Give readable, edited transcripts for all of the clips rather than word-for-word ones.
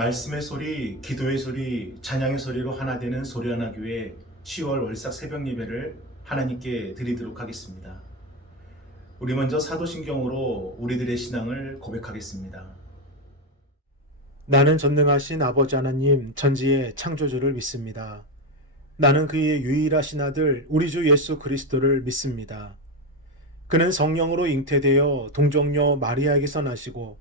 말씀의 소리, 기도의 소리, 찬양의 소리로 하나 되는 소리하나 교회 10월 월삭 새벽 예배를 하나님께 드리도록 하겠습니다. 우리 먼저 사도신경으로 우리들의 신앙을 고백하겠습니다. 나는 전능하신 아버지 하나님 천지의 창조주를 믿습니다. 나는 그의 유일하신 아들 우리 주 예수 그리스도를 믿습니다. 그는 성령으로 잉태되어 동정녀 마리아에게서 나시고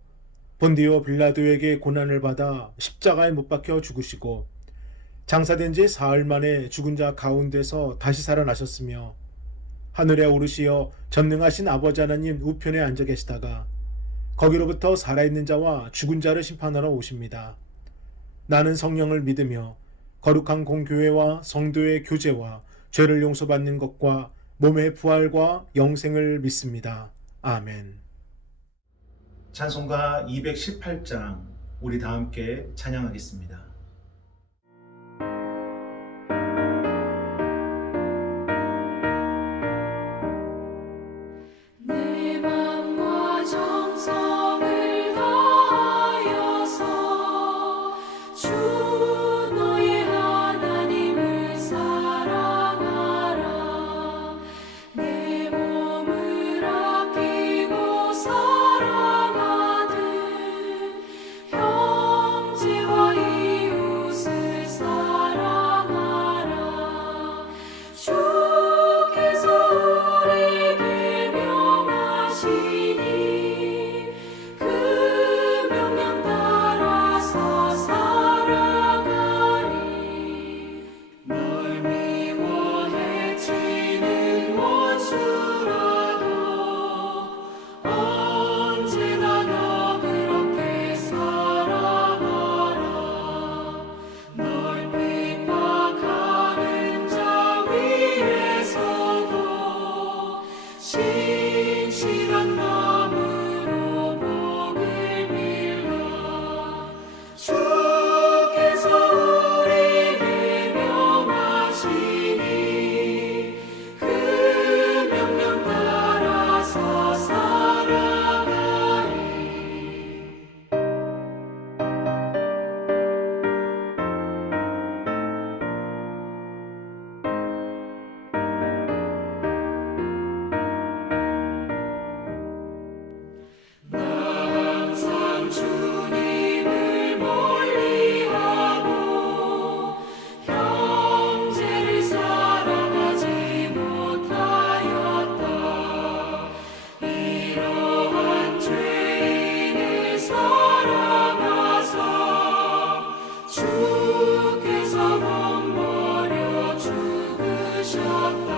본디오 빌라도에게 고난을 받아 십자가에 못 박혀 죽으시고 장사된 지 사흘 만에 죽은 자 가운데서 다시 살아나셨으며 하늘에 오르시어 전능하신 아버지 하나님 우편에 앉아 계시다가 거기로부터 살아있는 자와 죽은 자를 심판하러 오십니다. 나는 성령을 믿으며 거룩한 공교회와 성도의 교제와 죄를 용서받는 것과 몸의 부활과 영생을 믿습니다. 아멘. 찬송가 218장 우리 다 함께 찬양하겠습니다. 내 맘과 정성을 다하여서 주 너의 하나님을 사랑하라. 내 몸을 아끼고 사랑하듯 형제와 이웃을 사랑하라. 주께서 우리에게 명하시니 그 명령 따라서 살아가리. 널 미워 해치는 원수라도 언제나 너 그렇게 사랑하라. 널 핍박하는 자 위에서도 신실한 마음으로 복을 빌라. 주께서 우리에게 명하시니 그 명령 따라서 살아가리. 항상 주님을 멀리하고 형제를 사랑하지 못하였다. 이러한 죄인을 사랑하사 주께서 몸 버려 죽으셨다.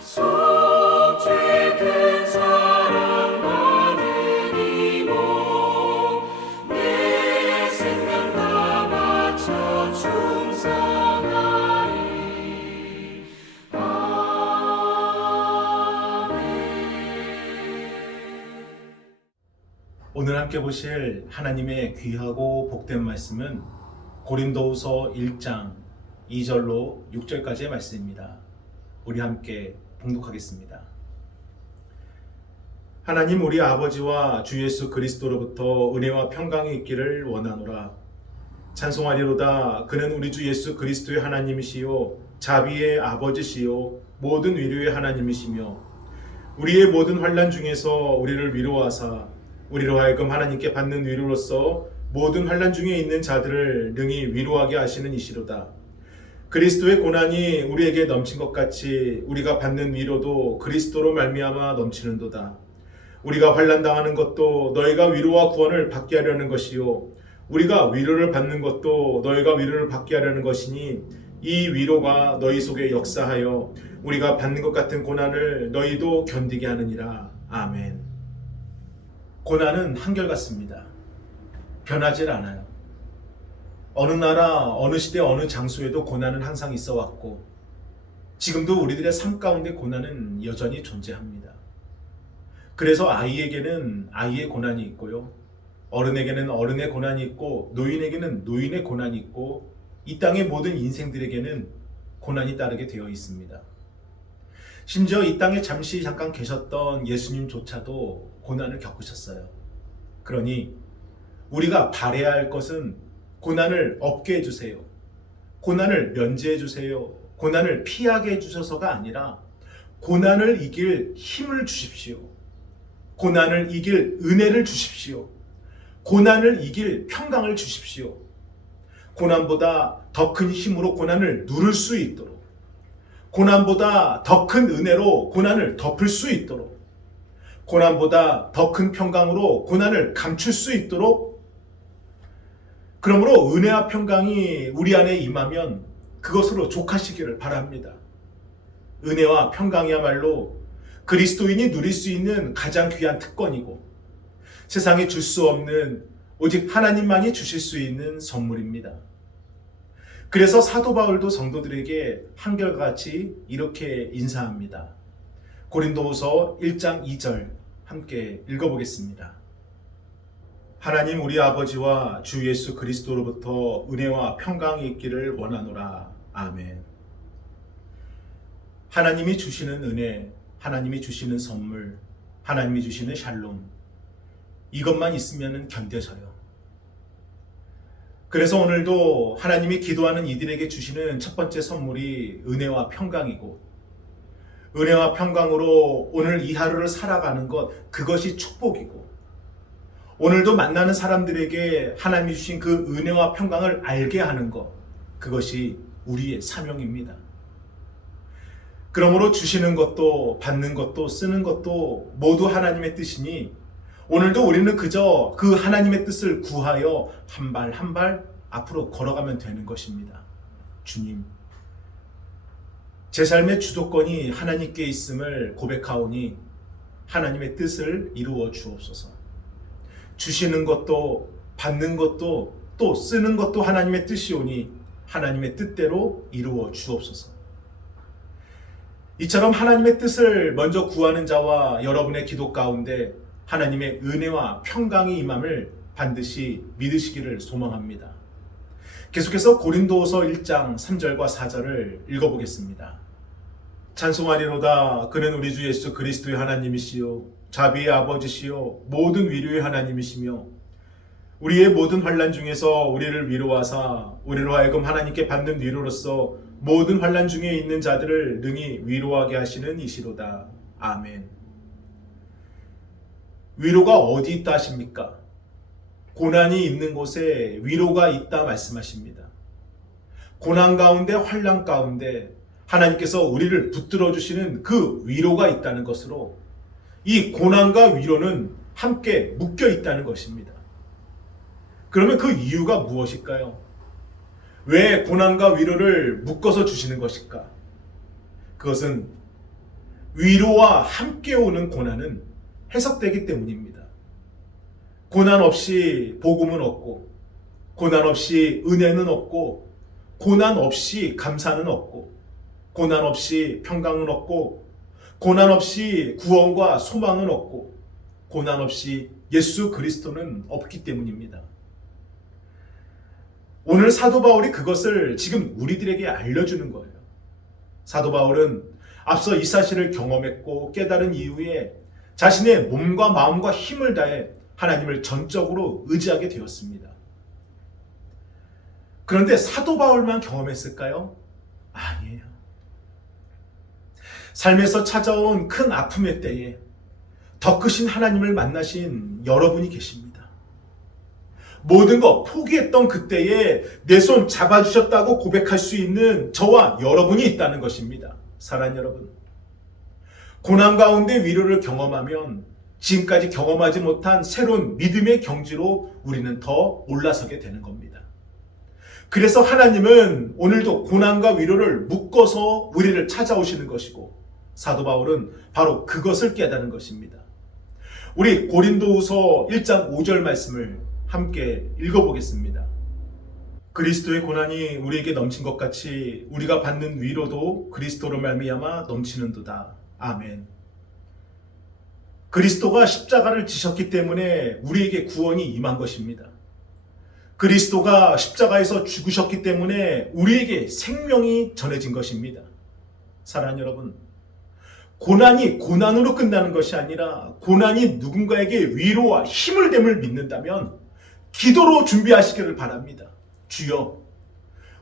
속죄 큰 사랑 받은 이모 내 생명 다 바쳐 충성하리. 아멘. 오늘 함께 보실 하나님의 귀하고 복된 말씀은 고린도후서 1장 2절로 6절까지의 말씀입니다. 우리 함께 봉독하겠습니다. 하나님 우리 아버지와 주 예수 그리스도로부터 은혜와 평강이 있기를 원하노라. 찬송하리로다. 그는 우리 주 예수 그리스도의 하나님이시요 자비의 아버지시요 모든 위로의 하나님이시며 우리의 모든 환난 중에서 우리를 위로하사 우리로 하여금 하나님께 받는 위로로서 모든 환난 중에 있는 자들을 능히 위로하게 하시는 이시로다. 그리스도의 고난이 우리에게 넘친 것 같이 우리가 받는 위로도 그리스도로 말미암아 넘치는도다. 우리가 환난 당하는 것도 너희가 위로와 구원을 받게 하려는 것이요 우리가 위로를 받는 것도 너희가 위로를 받게 하려는 것이니 이 위로가 너희 속에 역사하여 우리가 받는 것 같은 고난을 너희도 견디게 하느니라. 아멘. 고난은 한결같습니다. 변하질 않아요. 어느 나라, 어느 시대, 어느 장소에도 고난은 항상 있어 왔고 지금도 우리들의 삶 가운데 고난은 여전히 존재합니다. 그래서 아이에게는 아이의 고난이 있고요. 어른에게는 어른의 고난이 있고 노인에게는 노인의 고난이 있고 이 땅의 모든 인생들에게는 고난이 따르게 되어 있습니다. 심지어 이 땅에 잠깐 계셨던 예수님조차도 고난을 겪으셨어요. 그러니 우리가 바라야 할 것은 고난을 없게 해주세요. 고난을 면제해 주세요. 고난을 피하게 해주셔서가 아니라 고난을 이길 힘을 주십시오. 고난을 이길 은혜를 주십시오. 고난을 이길 평강을 주십시오. 고난보다 더 큰 힘으로 고난을 누를 수 있도록, 고난보다 더 큰 은혜로 고난을 덮을 수 있도록, 고난보다 더 큰 평강으로 고난을 감출 수 있도록, 그러므로 은혜와 평강이 우리 안에 임하면 그것으로 족하시기를 바랍니다. 은혜와 평강이야말로 그리스도인이 누릴 수 있는 가장 귀한 특권이고 세상에 줄 수 없는 오직 하나님만이 주실 수 있는 선물입니다. 그래서 사도 바울도 성도들에게 한결같이 이렇게 인사합니다. 고린도후서 1장 2절 함께 읽어보겠습니다. 하나님 우리 아버지와 주 예수 그리스도로부터 은혜와 평강이 있기를 원하노라. 아멘. 하나님이 주시는 은혜, 하나님이 주시는 선물, 하나님이 주시는 샬롬, 이것만 있으면 견뎌져요. 그래서 오늘도 하나님이 기도하는 이들에게 주시는 첫 번째 선물이 은혜와 평강이고, 은혜와 평강으로 오늘 이 하루를 살아가는 것, 그것이 축복이고, 오늘도 만나는 사람들에게 하나님이 주신 그 은혜와 평강을 알게 하는 것, 그것이 우리의 사명입니다. 그러므로 주시는 것도 받는 것도 쓰는 것도 모두 하나님의 뜻이니 오늘도 우리는 그저 그 하나님의 뜻을 구하여 한 발 한 발 앞으로 걸어가면 되는 것입니다. 주님, 제 삶의 주도권이 하나님께 있음을 고백하오니 하나님의 뜻을 이루어 주옵소서. 주시는 것도 받는 것도 또 쓰는 것도 하나님의 뜻이오니 하나님의 뜻대로 이루어 주옵소서. 이처럼 하나님의 뜻을 먼저 구하는 자와 여러분의 기도 가운데 하나님의 은혜와 평강이 임함을 반드시 믿으시기를 소망합니다. 계속해서 고린도후서 1장 3절과 4절을 읽어보겠습니다. 찬송하리로다. 그는 우리 주 예수 그리스도의 하나님이시요 자비의 아버지시요 모든 위로의 하나님이시며 우리의 모든 환난 중에서 우리를 위로하사 우리로 하여금 하나님께 받는 위로로서 모든 환난 중에 있는 자들을 능히 위로하게 하시는 이시로다. 아멘. 위로가 어디 있다 하십니까? 고난이 있는 곳에 위로가 있다 말씀하십니다. 고난 가운데 환난 가운데 하나님께서 우리를 붙들어 주시는 그 위로가 있다는 것으로 이 고난과 위로는 함께 묶여 있다는 것입니다. 그러면 그 이유가 무엇일까요? 왜 고난과 위로를 묶어서 주시는 것일까? 그것은 위로와 함께 오는 고난은 해석되기 때문입니다. 고난 없이 복음은 없고, 고난 없이 은혜는 없고, 고난 없이 감사는 없고, 고난 없이 평강은 없고, 고난 없이 구원과 소망은 없고, 고난 없이 예수 그리스도는 없기 때문입니다. 오늘 사도 바울이 그것을 지금 우리들에게 알려주는 거예요. 사도 바울은 앞서 이 사실을 경험했고 깨달은 이후에 자신의 몸과 마음과 힘을 다해 하나님을 전적으로 의지하게 되었습니다. 그런데 사도 바울만 경험했을까요? 아니에요. 삶에서 찾아온 큰 아픔의 때에 더 크신 하나님을 만나신 여러분이 계십니다. 모든 거 포기했던 그때에 내 손 잡아주셨다고 고백할 수 있는 저와 여러분이 있다는 것입니다. 사랑하는 여러분, 고난 가운데 위로를 경험하면 지금까지 경험하지 못한 새로운 믿음의 경지로 우리는 더 올라서게 되는 겁니다. 그래서 하나님은 오늘도 고난과 위로를 묶어서 우리를 찾아오시는 것이고, 사도 바울은 바로 그것을 깨닫는 것입니다. 우리 고린도후서 1장 5절 말씀을 함께 읽어보겠습니다. 그리스도의 고난이 우리에게 넘친 것 같이 우리가 받는 위로도 그리스도로 말미암아 넘치는도다. 아멘. 그리스도가 십자가를 지셨기 때문에 우리에게 구원이 임한 것입니다. 그리스도가 십자가에서 죽으셨기 때문에 우리에게 생명이 전해진 것입니다. 사랑하는 여러분, 고난이 고난으로 끝나는 것이 아니라 고난이 누군가에게 위로와 힘을 됨을 믿는다면 기도로 준비하시기를 바랍니다. 주여,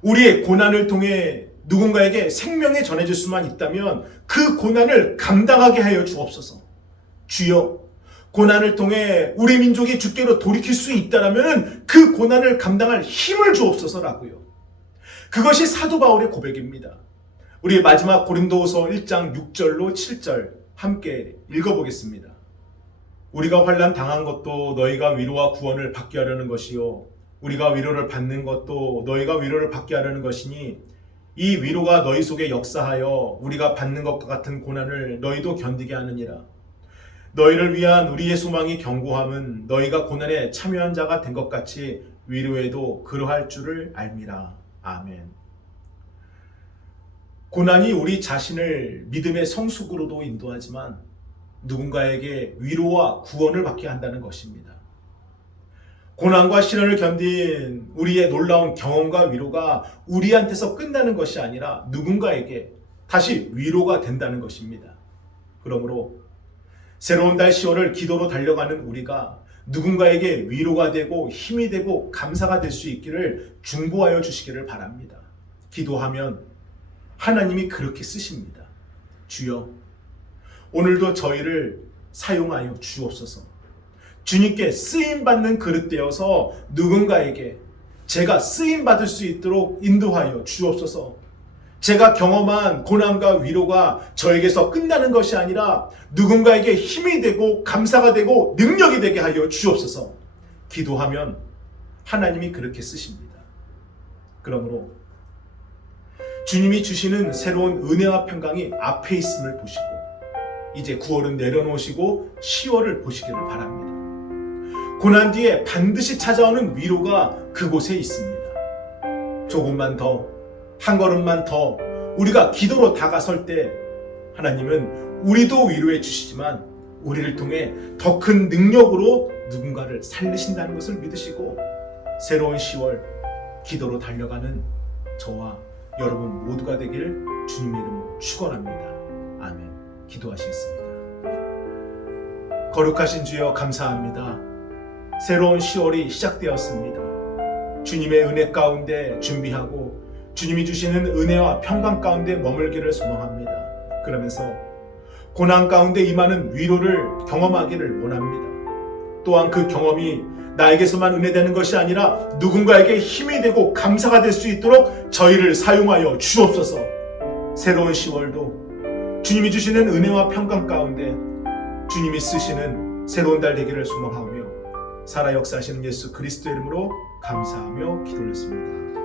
우리의 고난을 통해 누군가에게 생명이 전해질 수만 있다면 그 고난을 감당하게 하여 주옵소서. 주여, 고난을 통해 우리 민족이 주께로 돌이킬 수 있다면 그 고난을 감당할 힘을 주옵소서라고요. 그것이 사도 바울의 고백입니다. 우리 마지막 고린도후서 1장 6절로 7절 함께 읽어보겠습니다. 우리가 환난 당한 것도 너희가 위로와 구원을 받게 하려는 것이요, 우리가 위로를 받는 것도 너희가 위로를 받게 하려는 것이니 이 위로가 너희 속에 역사하여 우리가 받는 것과 같은 고난을 너희도 견디게 하느니라. 너희를 위한 우리의 소망이 견고함은 너희가 고난에 참여한 자가 된 것 같이 위로에도 그러할 줄을 알미라. 아멘. 고난이 우리 자신을 믿음의 성숙으로도 인도하지만 누군가에게 위로와 구원을 받게 한다는 것입니다. 고난과 시련을 견딘 우리의 놀라운 경험과 위로가 우리한테서 끝나는 것이 아니라 누군가에게 다시 위로가 된다는 것입니다. 그러므로 새로운 달 10월을 기도로 달려가는 우리가 누군가에게 위로가 되고 힘이 되고 감사가 될 수 있기를 중보하여 주시기를 바랍니다. 기도하면 하나님이 그렇게 쓰십니다. 주여, 오늘도 저희를 사용하여 주옵소서. 주님께 쓰임받는 그릇 되어서 누군가에게 제가 쓰임받을 수 있도록 인도하여 주옵소서. 제가 경험한 고난과 위로가 저에게서 끝나는 것이 아니라 누군가에게 힘이 되고 감사가 되고 능력이 되게 하여 주옵소서. 기도하면 하나님이 그렇게 쓰십니다. 그러므로 주님이 주시는 새로운 은혜와 평강이 앞에 있음을 보시고 이제 9월은 내려놓으시고 10월을 보시기를 바랍니다. 고난 뒤에 반드시 찾아오는 위로가 그곳에 있습니다. 조금만 더, 한 걸음만 더 우리가 기도로 다가설 때 하나님은 우리도 위로해 주시지만 우리를 통해 더 큰 능력으로 누군가를 살리신다는 것을 믿으시고 새로운 10월 기도로 달려가는 저와 여러분 모두가 되길 주님의 이름으로 축원합니다. 아멘. 기도하시겠습니다. 거룩하신 주여, 감사합니다. 새로운 10월이 시작되었습니다. 주님의 은혜 가운데 준비하고 주님이 주시는 은혜와 평강 가운데 머물기를 소망합니다. 그러면서 고난 가운데 임하는 위로를 경험하기를 원합니다. 또한 그 경험이 나에게서만 은혜되는 것이 아니라 누군가에게 힘이 되고 감사가 될 수 있도록 저희를 사용하여 주옵소서. 새로운 10월도 주님이 주시는 은혜와 평강 가운데 주님이 쓰시는 새로운 달 되기를 소망하며 살아 역사하시는 예수 그리스도 이름으로 감사하며 기도했습니다.